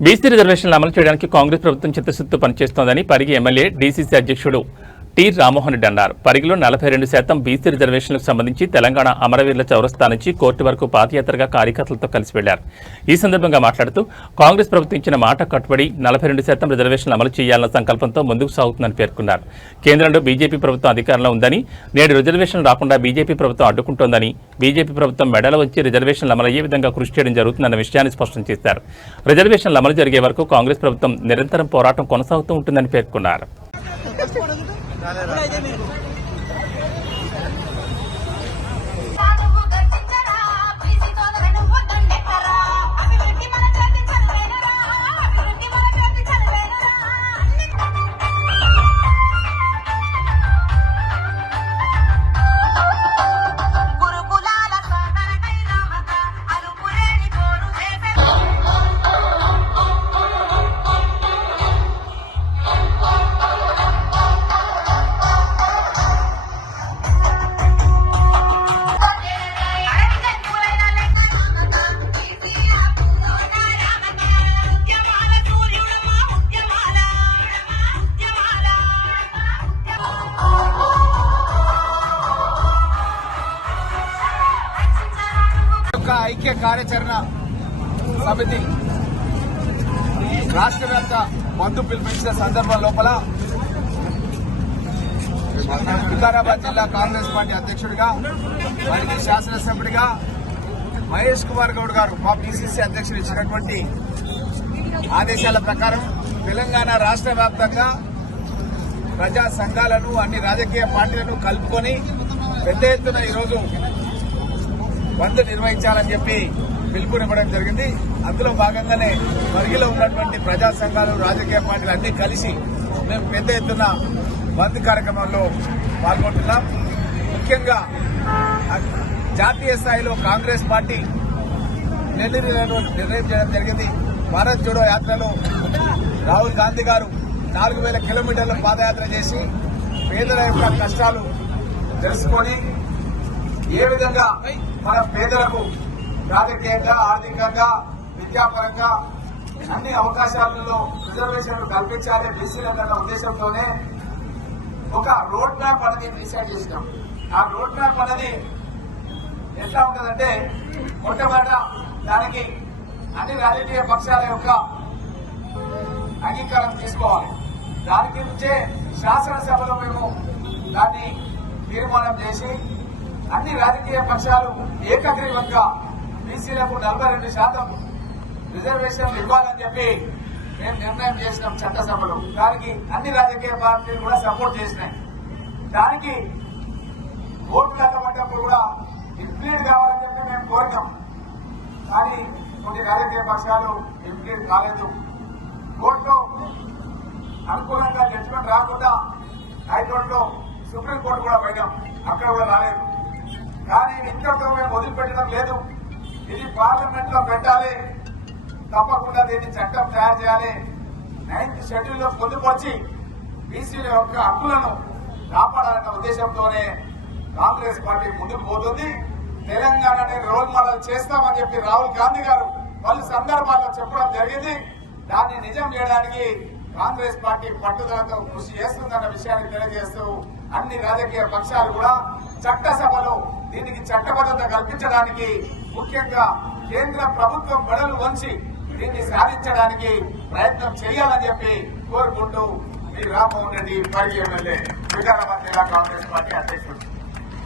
BC రిజర్వేషన్లు అమలు చేయడానికి కాంగ్రెస్ ప్రభుత్వం చిత్తశుద్ధితో పనిచేస్తోందని పరిగి ఎమ్మెల్యే డీసీసీ అధ్యక్షుడు టి. రామ్మోహన్ రెడ్డి అన్నారు. పరిగిలో నలభై రెండు శాతం బీసీ రిజర్వేషన్లకు సంబంధించి తెలంగాణ అమరవీరుల చౌరస్తా నుంచి కోర్టు వరకు పాదయాత్రగా కార్యకర్తలతో కలిసి వెళ్ళారు. ఈ సందర్భంగా మాట్లాడుతూ కాంగ్రెస్ ప్రభుత్వం ఇచ్చిన మాట కట్టుబడి నలభై రెండు శాతం రిజర్వేషన్లు అమలు చేయాలన్న సంకల్పంతో ముందుకు సాగుతుందని పేర్కొన్నారు. కేంద్రంలో బీజేపీ ప్రభుత్వం అధికారంలో ఉందని నేడు రిజర్వేషన్లు రాకుండా బీజేపీ ప్రభుత్వం అడ్డుకుంటోందని బీజేపీ ప్రభుత్వం మెడల వచ్చి రిజర్వేషన్లు అమలయ్యే విధంగా కృషి చేయడం జరుగుతుందన్న విషయాన్ని స్పష్టం చేశారు. రిజర్వేషన్లు అమలు జరిగే వరకు కాంగ్రెస్ ప్రభుత్వం నిరంతరం పోరాటం కొనసాగుతూ ఉంటుందని పేర్కొన్నారు. Dale, dale. యొక్క ఐక్య కార్యాచరణ సమితి రాష్ట్ర వ్యాప్త మందు పిలిపించిన సందర్భం లోపల వికారాబాద్ జిల్లా కాంగ్రెస్ పార్టీ అధ్యక్షుడిగా మరియు శాసనసభ్యుడిగా మహేష్ కుమార్ గౌడ్ గారు మా పిసిసి అధ్యక్షుడు ఇచ్చినటువంటి ఆదేశాల ప్రకారం తెలంగాణ రాష్ట్ర వ్యాప్తంగా ప్రజా సంఘాలను అన్ని రాజకీయ పార్టీలను కలుపుకొని పెద్ద ఎత్తున ఈరోజు బంద్ నిర్వహించాలని చెప్పి పిలుపునివ్వడం జరిగింది. అందులో భాగంగానే మరిగిలో ఉన్నటువంటి ప్రజా సంఘాలు రాజకీయ పార్టీలు అన్ని కలిసి మేము పెద్ద ఎత్తున బంద్ కార్యక్రమంలో పాల్గొంటున్నాం. ముఖ్యంగా జాతీయ స్థాయిలో కాంగ్రెస్ పార్టీ నెల్లూరులో నిర్ణయం చేయడం జరిగింది. భారత్ జోడో యాత్రలో రాహుల్ గాంధీ గారు నాలుగు వేల కిలోమీటర్ల పాదయాత్ర చేసి పేదల యొక్క కష్టాలు తెలుసుకొని ఏ విధంగా మన పేదలకు రాజకీయంగా ఆర్థికంగా విద్యాపరంగా అన్ని అవకాశాలలో రిజర్వేషన్లు కల్పించాలి బీసీలన్న ఉద్దేశంతోనే ఒక రోడ్ మ్యాప్ అనేది డిసైడ్ చేసినాం. ఆ రోడ్ మ్యాప్ అనేది ఎట్లా ఉంటుందంటే మొట్టమొదట దానికి అన్ని రాజకీయ పక్షాల యొక్క అంగీకారం తీసుకోవాలి. దాని గురించే శాసనసభలో మేము దాన్ని తీర్మానం చేసి అన్ని రాజకీయ పక్షాలు ఏకగ్రీవంగా బీసీలకు నలభై రెండు శాతం రిజర్వేషన్లు ఇవ్వాలని చెప్పి మేము నిర్ణయం చేసినాం చట్టసభలో. దానికి అన్ని రాజకీయ పార్టీలు కూడా సపోర్ట్ చేసినాయి. దానికి ఓట్లు లెక్కబడ్డప్పుడు కూడా ఇంప్లీడ్ కావాలని చెప్పి మేము కోరినాం. కానీ కొన్ని రాజకీయ పక్షాలు ఇంప్లీడ్ కాలేదు. కోర్టులో అనుకూలంగా జడ్జిమెంట్ రాకుండా హైకోర్టులో సుప్రీంకోర్టు కూడా పోయినాం. అక్కడ కూడా రాలేదు. కానీ ఇంతటితో మేము వదిలిపెట్టడం లేదు. ఇది పార్లమెంట్లో పెట్టాలి. తప్పకుండా దీన్ని చట్టం తయారు చేయాలి. నైన్త్ షెడ్యూల్లో పొందుపరిచి బీసీల యొక్క హక్కులను కాపాడాలన్న ఉద్దేశంతోనే కాంగ్రెస్ పార్టీ ముందుకు పోతుంది. తెలంగాణని రోల్ మోడల్ చేస్తామని చెప్పి రాహుల్ గాంధీ గారు పలు సందర్భాల్లో చెప్పడం జరిగింది. దాన్ని నిజం చేయడానికి కాంగ్రెస్ పార్టీ పట్టుదలతో కృషి చేస్తుందన్న విషయాన్ని తెలియజేస్తూ అన్ని రాజకీయ పక్షాలు కూడా చట్టసభలో దీనికి చట్టబద్ధత కల్పించడానికి ముఖ్యంగా కేంద్ర ప్రభుత్వం మెడలు వంచి దీన్ని సాధించడానికి ప్రయత్నం చేయాలని చెప్పి కోరుకుంటూ మీ రామ్మోహన్ రెడ్డి పరిగి ఎమ్మెల్యే వికారాబాద్ జిల్లా కాంగ్రెస్ పార్టీ అధ్యక్షుడు.